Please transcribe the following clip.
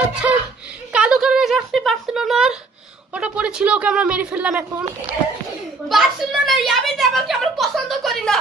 পাচ্ছেন কালো কালারের আসতে পারছিল না আর ওটা পড়েছিল ওকে আমরা মেরে ফেললাম এখন বার্সেলোনা ইয়ামিন জামালকে আমরা পছন্দ করি না